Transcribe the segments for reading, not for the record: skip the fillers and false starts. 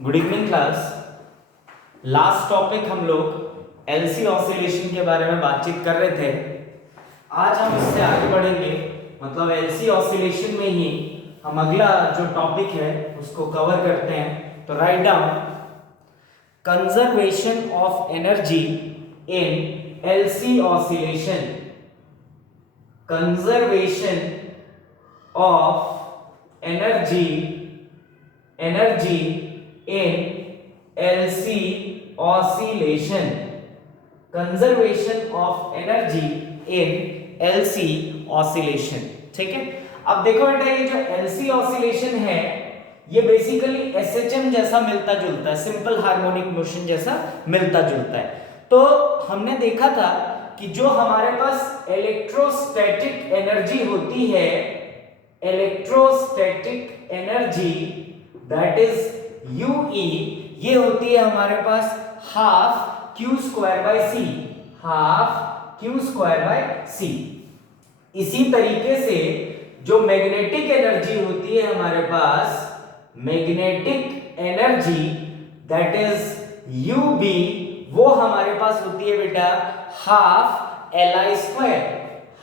Good evening class. Last topic हम लोग LC oscillation के बारे में बातचीत कर रहे थे। आज हम इससे आगे बढ़ेंगे, मतलब एलसी ऑसिलेशन में ही हम अगला जो टॉपिक है उसको कवर करते हैं। तो write down conservation of energy in LC oscillation. Conservation of energy in LC oscillation। conservation of energy in LC oscillation। ठीक है, अब देखो बेटा, ये जो LC oscillation है ये बेसिकली SHM जैसा मिलता जुलता है, सिंपल हार्मोनिक मोशन जैसा मिलता जुलता है। तो हमने देखा था कि जो हमारे पास इलेक्ट्रोस्टैटिक एनर्जी होती है, electrostatic energy that is UE, ये होती है हमारे पास half Q square by C, half Q square by C। इसी तरीके से जो मैग्नेटिक एनर्जी होती है हमारे पास, magnetic energy that is UB, वो हमारे पास होती है बेटा half LI square,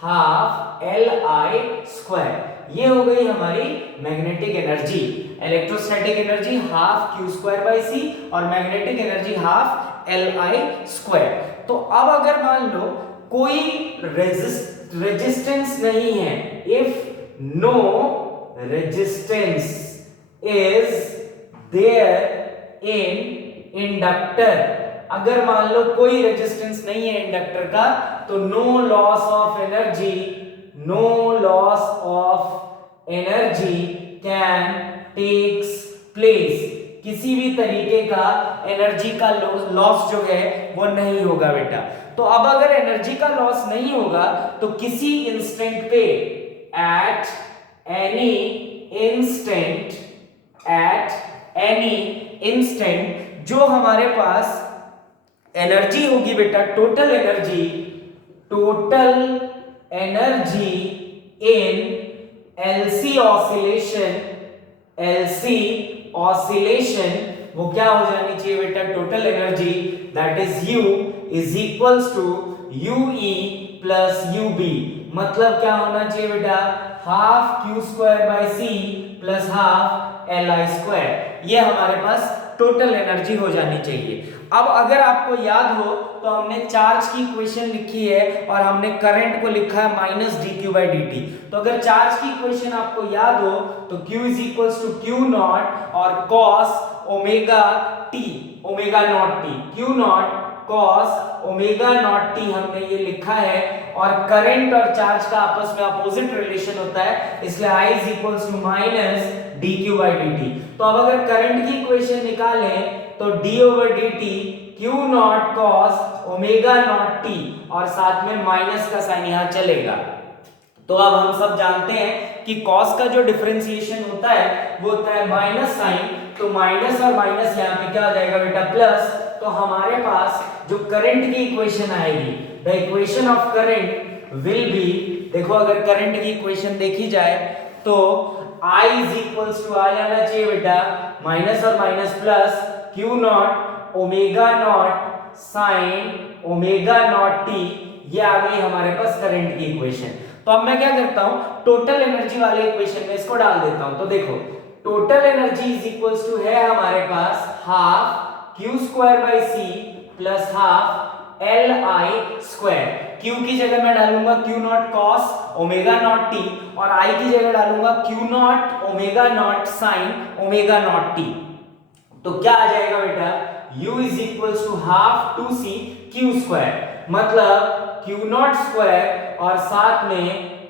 half LI square. ये हो गई हमारी magnetic energy. Electrostatic energy half Q square by C और magnetic energy half LI square. तो अब अगर मान लो कोई रेजिस्टेंस नहीं है, if no resistance is there in inductor, अगर मान लो कोई रेजिस्टेंस नहीं है इंडक्टर का, तो no loss of energy, no loss of energy can takes place. किसी भी तरीके का एनर्जी का लॉस जो है वो नहीं होगा बेटा। तो अब अगर एनर्जी का लॉस नहीं होगा तो किसी इंस्टेंट पे, at any instant, at any instant जो हमारे पास एनर्जी होगी बेटा, total energy, total energy in LC oscillation, LC oscillation वो क्या हो जानी चाहिए बेटा, total energy that is U is equals to UE plus UB। मतलब क्या होना चाहिए बेटा, half Q square by C plus half LI square. ये हमारे पास टोटल एनर्जी हो जानी चाहिए। अब अगर आपको याद हो तो हमने चार्ज की इक्वेशन लिखी है और हमने करंट को लिखा है माइनस dq बाई dt। तो अगर चार्ज की इक्वेशन आपको याद हो तो q is equals to q not और cos omega t, omega not t, q not cos omega not t हमने ये लिखा है। और करंट और चार्ज का आपस में अपोजिट रिलेशन होता है, इसलिए I is equals to minus dq by dt। तो अब अगर करंट की इक्वेशन निकालें तो d over dt q not cos omega not t और साथ में माइनस का साइन यहां चलेगा। तो अब हम सब जानते हैं कि cos का जो डिफरेंशिएशन होता है वो होता है माइनस साइन, तो माइनस और माइनस यहां पे क्या हो जाएगा बेटा, प्लस। तो हमारे पास जो करंट की इक्वेशन आएगी, the equation of current will be, देखो अगर करंट की इक्वेशन देखी जाए तो I इज इक्वल्स टू, आ जाना चाहिए बेटा माइनस और minus plus Q naught omega naught sine omega not t। ये आ गई हमारे पास करंट की इक्वेशन। तो अब मैं क्या करता हूं, टोटल एनर्जी वाले इक्वेशन में इसको डाल देता हूं। तो देखो total energy is equals to है हमारे पास half Q square by C plus half LI square. Q की जगह मैं डालूंगा Q not cos omega not t और I की जगह डालूंगा Q naught omega naught sine omega not t। तो क्या आ जाएगा बेटा, U is equals to half 2C Q square, मतलब Q नॉट स्क्वायर और साथ में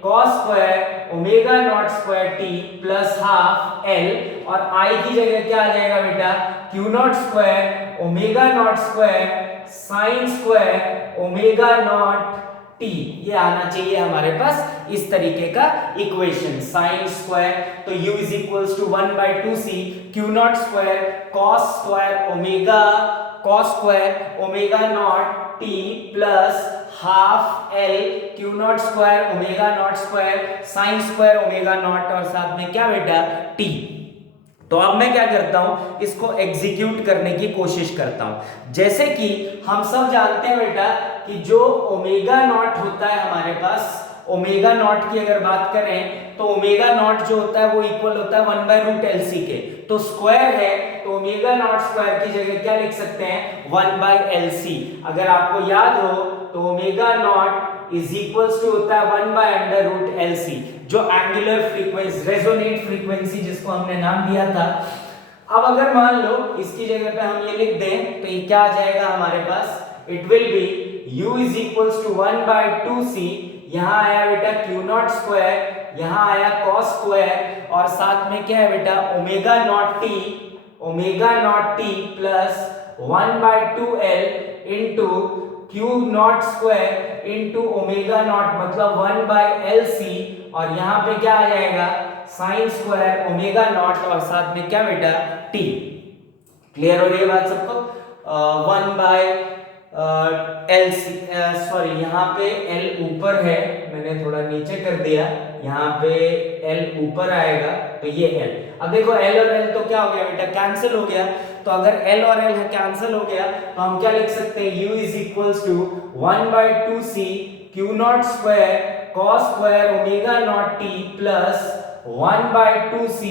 cos square omega not square t plus half L, और I की जगह क्या आ जाएगा बेटा, Q not square omega not square sine square omega not t। ये आना चाहिए हमारे पास इस तरीके का इक्वेशन, साइन स्क्वायर। तो U is equals to 1 by 2C Q not square cos square omega not t plus half L Q not square omega not square sine square omega not और साथ में क्या बेटा t। तो अब मैं क्या करता हूं, इसको एग्जीक्यूट करने की कोशिश करता हूं। जैसे कि हम सब जानते हैं बेटा कि जो ओमेगा नॉट होता है हमारे पास, ओमेगा नॉट की अगर बात करें तो ओमेगा नॉट जो होता है वो इक्वल होता है 1/√LC के। तो स्क्वायर है तो ओमेगा नॉट स्क्वायर की जगह क्या लिख सकते हैं, 1/LC। अगर आपको याद हो तो omega not is equals to होता है 1/√LC, जो एंगुलर फ्रीक्वेंसी, रेजोनेट फ्रीक्वेंसी जिसको हमने नाम दिया था। अब अगर मान लो इसकी जगह पे हम ये लिख दें तो ये क्या आ जाएगा हमारे पास, it will be u is equals to 1/2c, यहां आया बेटा q नॉट स्क्वायर, यहां आया cos स्क्वायर, और साथ में क्या है बेटा omega naught t plus 1/2l into q not square into omega naught, मतलब 1/LC, और यहां पे क्या आ जाएगा साइन स्क्वायर ओमेगा नॉट, और साथ में क्या बेटा t। क्लियर हो रही है बात सबको? 1/LC, सॉरी यहाँ पे L ऊपर है, मैंने थोड़ा नीचे कर दिया, यहाँ पे L ऊपर आएगा तो ये L। अब देखो L और L तो क्या हो गया बेटा, कैंसिल हो गया। तो अगर L और L कैंसिल हो गया तो हम क्या लिख सकते हैं, u is equals to 1/2c q not square cos square omega not t plus 1/2c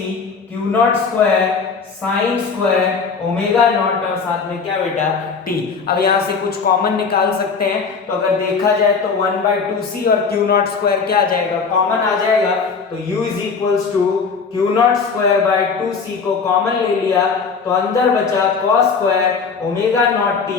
q not square sine square omega not, और साथ में क्या बेटा t। अब यहां से कुछ कॉमन निकाल सकते हैं, तो अगर देखा जाए तो 1/2c और q नॉट स्क्वायर क्या आ जाएगा, कॉमन आ जाएगा। तो u is equals to q not square by 2c को कॉमन ले लिया तो अंदर बचा cos square omega not t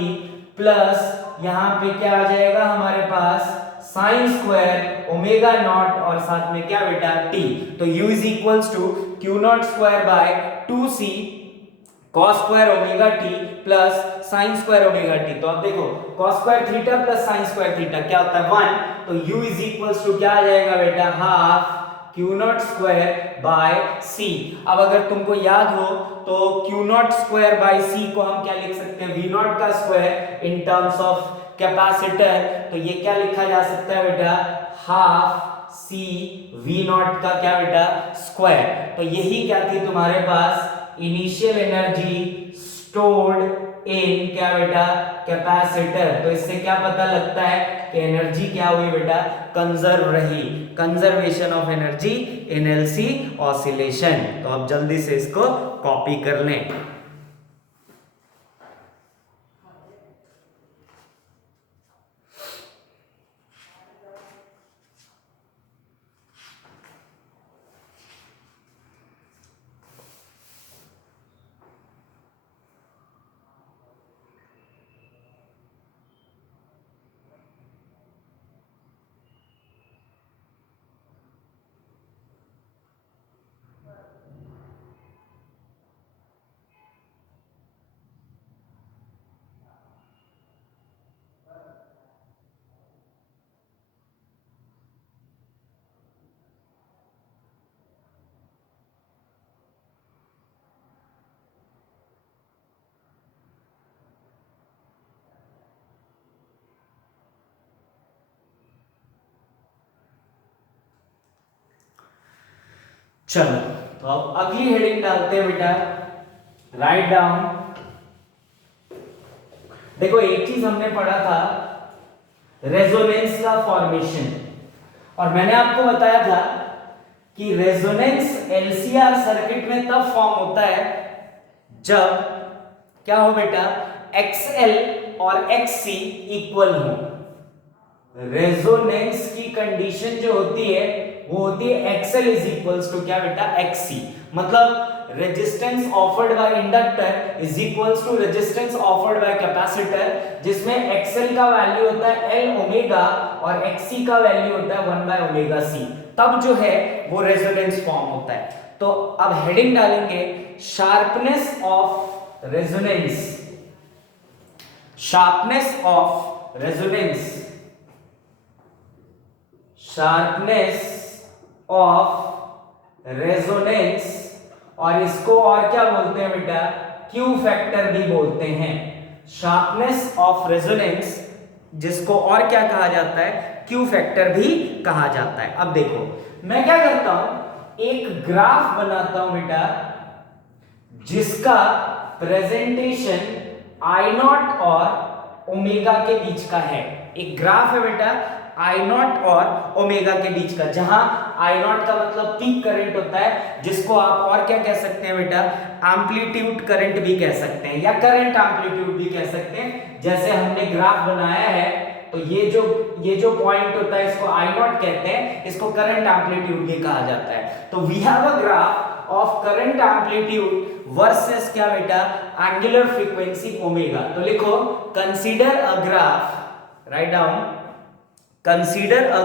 plus यहां पे क्या आ जाएगा हमारे पास साइन स्क्वायर ओमेगा नॉट, और साथ में क्या बेटा t। तो u is equals to q not square by 2c cos square omega t plus sine square omega t। तो अब देखो cos square theta plus sine square theta क्या होता है 1, तो u इज इक्वल्स टू क्या आ जाएगा बेटा half q not square by c। अब अगर तुमको याद हो तो q not square by c को हम क्या लिख सकते हैं, v नॉट का square in terms of capacitor, तो ये क्या लिखा जा सकता है बेटा हाफ c v नॉट का क्या बेटा स्क्वायर। तो यही क्या थी तुम्हारे पास इनिशियल एनर्जी स्टोर्ड इन क्या बेटा कैपेसिटर। तो इससे क्या पता लगता है कि एनर्जी क्या हुई बेटा कंजर्व रही, conservation of energy in LC oscillation. तो अब जल्दी से इसको कॉपी कर लें। चलो तो अब अगली हेडिंग डालते हैं बेटा, राइट डाउन। देखो एक चीज हमने पढ़ा था रेजोनेंस का फॉर्मेशन, और मैंने आपको बताया था कि रेजोनेंस एलसीआर सर्किट में तब फॉर्म होता है जब क्या हो बेटा XL और XC इक्वल हो। रेजोनेंस की कंडीशन जो होती है वो होती है XL इज इक्वल्स टू क्या बेटा XC, मतलब resistance offered by inductor is equals to resistance offered by capacitor, जिसमें XL का वैल्यू होता है L ओमेगा और XC का वैल्यू होता है 1/ओमेगा c। तब जो है वो रेजोनेंस फॉर्म होता है। तो अब हेडिंग डालेंगे sharpness of resonance, sharpness of resonance, sharpness of resonance, और इसको और क्या बोलते हैं बेटा क्यू फैक्टर भी बोलते हैं। शार्पनेस ऑफ रेजोनेंस जिसको और क्या कहा जाता है क्यू फैक्टर भी कहा जाता है। अब देखो मैं क्या करता हूं एक ग्राफ बनाता हूं बेटा, जिसका प्रेजेंटेशन आई नॉट और ओमेगा के बीच का है। एक ग्राफ है बेटा आई नॉट और ओमेगा के बीच का, जहां आई नॉट का मतलब पीक करंट होता है, जिसको आप और क्या कह सकते हैं बेटा, एम्पलीट्यूड करंट भी कह सकते हैं या करंट एम्पलीट्यूड भी कह सकते हैं। जैसे हमने ग्राफ बनाया है तो ये जो पॉइंट होता है इसको आई नॉट कहते हैं, इसको करंट एम्पलीट्यूड भी कहा जाता है। तो we have a graph of current amplitude versus क्या बेटा, एंगुलर फ्रीक्वेंसी ओमेगा। तो लिखो consider a graph, write down, consider a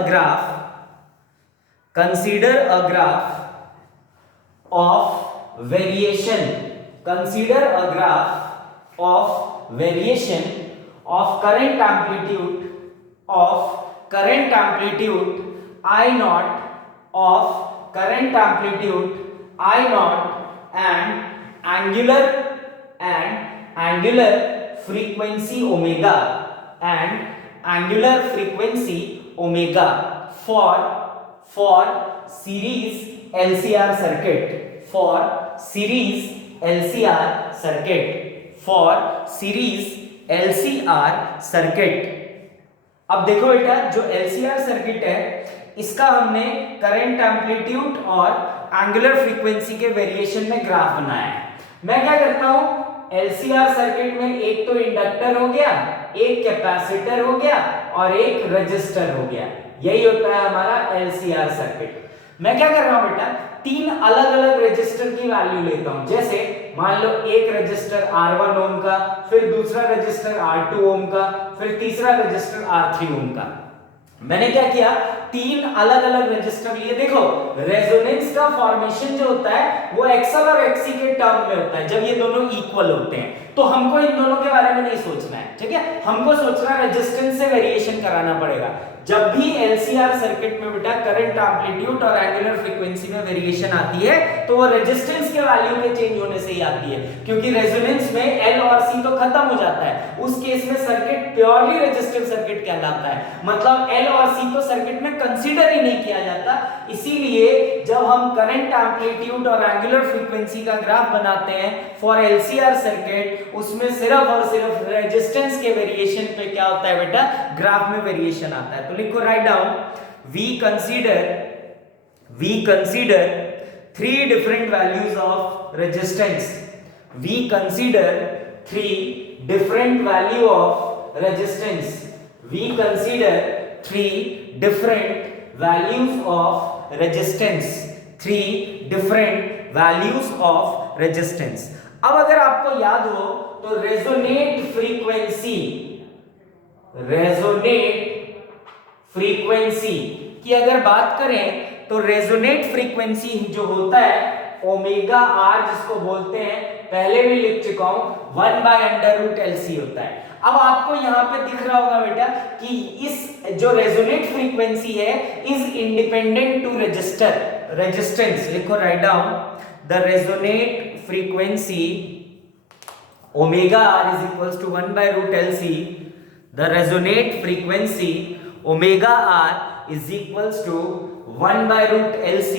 graph of variation, consider a graph of variation of current amplitude I naught, of current amplitude I naught and angular frequency omega for series LCR circuit, LCR circuit. अब देखो बेटा जो LCR circuit है इसका हमने current amplitude और angular frequency के variation में ग्राफ बनाया है। मैं क्या करता हूं, LCR सर्किट में एक तो इंडक्टर हो गया, एक कैपेसिटर हो गया और एक रजिस्टर हो गया, यही होता है हमारा LCR सर्किट। मैं क्या कर रहा हूं बेटा, तीन अलग अलग रजिस्टर की वैल्यू लेता हूं। जैसे मान लो एक रजिस्टर R1 ओम का, फिर दूसरा रजिस्टर R2 ओम का, फिर तीसरा रजिस्टर R3 ओम का। मैंने क्या किया, तीन अलग अलग रजिस्टर लिए। देखो रेजोनेंस का फॉर्मेशन जो होता है वो एक्सल और एक्सी के टर्म में होता है जब ये दोनों इक्वल होते हैं। तो हमको इन दोनों के बारे में नहीं सोचना है, ठीक है, हमको सोचना है रेजिस्टेंस से वेरिएशन कराना पड़ेगा। जब भी LCR सर्किट में बेटा करंट एम्पलीट्यूड और एंगुलर फ्रीक्वेंसी में वेरिएशन आती है तो वो रेजिस्टेंस के वैल्यू के चेंज होने से ही आती है, क्योंकि रेजोनेंस में L और C तो खत्म हो जाता है। उस केस में सर्किट प्योरली रेजिस्टिव सर्किट कहलाता है, मतलब L और C तो सर्किट में कंसीडर ही नहीं किया जाता। इसीलिए जब हम करंट एम्पलीट्यूड और एंगुलर फ्रीक्वेंसी का ग्राफ बनाते हैं फॉर LCR सर्किट, उसमें सिर्फ और सिर्फ रेजिस्टेंस के वेरिएशन पे क्या होता है बेटा, ग्राफ में वेरिएशन आता है। तो लिखो write down, we consider three different values of resistance. We consider three different value of resistance. We consider three different values of resistance. Three different values of resistance. अब अगर आपको याद हो तो रेजोनेट फ्रीक्वेंसी की अगर बात करें तो रेजोनेट फ्रीक्वेंसी जो होता है ओमेगा आर जिसको बोलते हैं, पहले भी लिख चुका हूं, 1/√LC होता है। अब आपको यहां पे दिख रहा होगा बेटा कि इस जो रेजोनेट फ्रीक्वेंसी है इज इंडिपेंडेंट टू रेजिस्टेंस। लिखो write down, the resonate frequency omega R is equals to 1/√LC। The resonate frequency omega R is equals to 1/√LC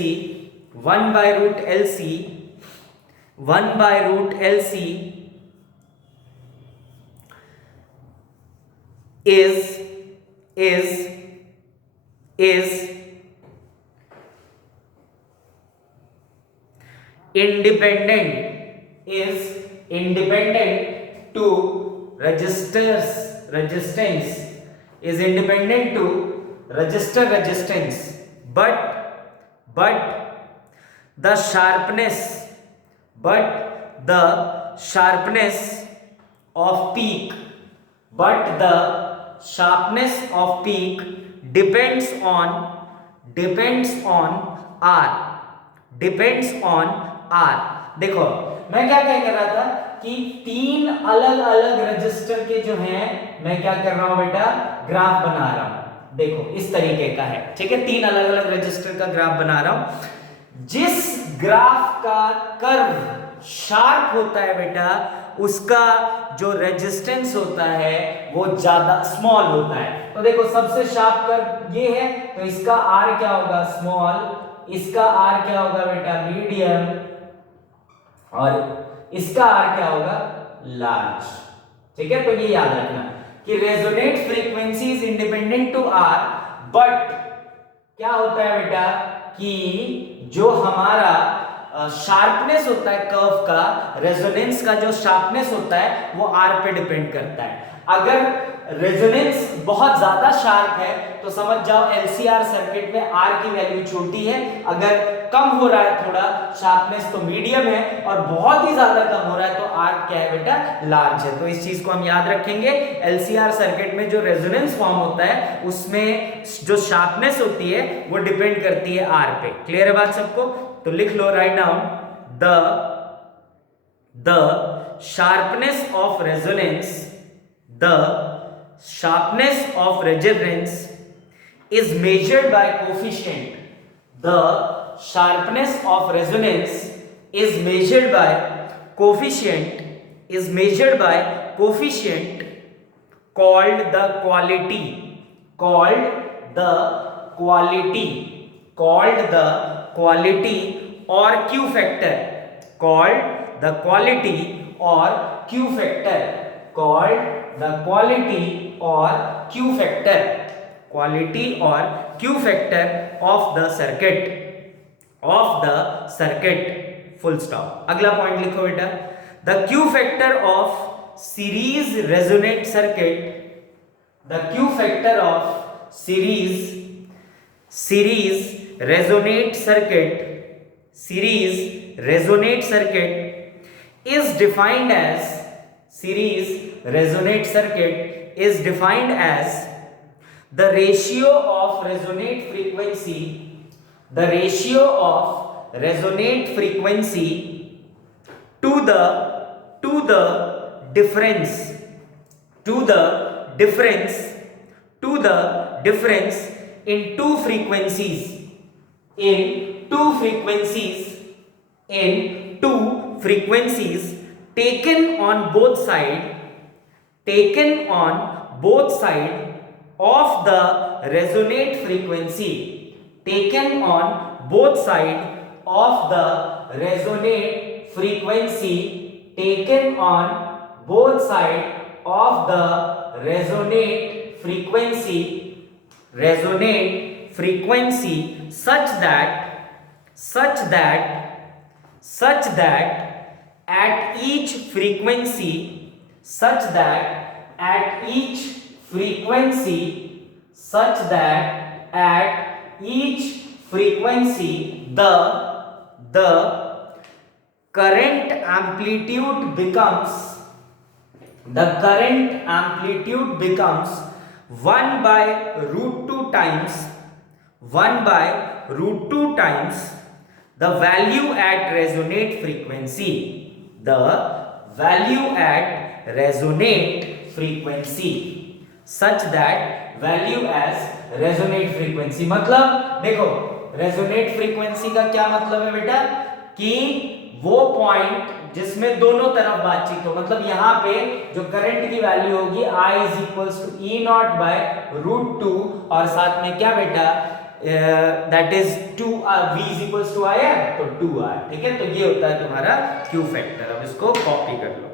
is independent to resistance, is independent to resistance, but the sharpness of peak depends on R। देखो मैं क्या कह रहा था कि तीन अलग अलग रजिस्टर के जो हैं, मैं क्या कर रहा हूं बेटा, ग्राफ बना रहा हूं। देखो इस तरीके का है, ठीक है, तीन अलग अलग रजिस्टर का ग्राफ बना रहा हूं। जिस ग्राफ का कर्व शार्प होता है बेटा उसका जो रेजिस्टेंस होता है वो ज्यादा स्मॉल होता है। तो देखो सबसे शार्प कर्व ये है तो इसका R क्या होगा, स्मॉल, इसका R क्या होगा बेटा, मीडियम, और इसका R क्या होगा, लार्ज। ठीक है, तो ये याद रखना कि resonate frequency is independent to R, but क्या होता है बेटा कि जो हमारा शार्पनेस होता है कर्व का, रेजोनेंस का जो शार्पनेस होता है वो R पे डिपेंड करता है। अगर रेजोनेंस बहुत ज्यादा शार्प है तो समझ जाओ LCR सर्किट में R की वैल्यू छोटी है, अगर कम हो रहा है थोड़ा शार्पनेस तो मीडियम है, और बहुत ही ज्यादा कम हो रहा है तो R क्या है बेटा, लार्ज है। तो इस चीज को हम याद रखेंगे। LCR सर्किट में जो रेजोनेंस फॉर्म होता है उसमें जो शार्पनेस होती है वो डिपेंड करती है R पे। क्लियर है बात सबको? तो लिख लो, right down, the sharpness of resonance, the sharpness of resonance is measured by coefficient. The sharpness of resonance is measured by coefficient, is measured by coefficient called the quality, called the quality, called the quality or Q factor, called the quality or Q factor, called the quality or Q factor, quality or Q factor of the circuit, of the circuit, full stop। अगला point लिखो बेटा, the Q factor of series resonant circuit, the Q factor of series resonate circuit, series resonate circuit is defined as, series resonate circuit is defined as the ratio of resonate frequency, the ratio of resonate frequency to the difference, to the difference, to the difference in two frequencies, in two frequencies, in two frequencies taken on both side, taken on both side of the resonate frequency, taken on both side of the resonate frequency, taken on both side of the resonate frequency, resonate frequency such that at each frequency, such that at each frequency, such that at each frequency the current amplitude becomes, the current amplitude becomes 1 by root 2 times, 1 by root 2 times the value at resonate frequency, the value at resonate frequency, such that value as resonate frequency। मतलब देखो resonate frequency का क्या मतलब है बेटा, कि वो point जिसमें दोनों तरफ बातचीत हो, मतलब यहाँ पे जो करंट की वैल्यू होगी I is equals to E not by root 2, और साथ में क्या बेटा, that is 2R, V is equals to IR, तो 2R। ठीक है, तो ये होता है तुम्हारा Q फैक्टर। अब इसको कॉपी कर लो।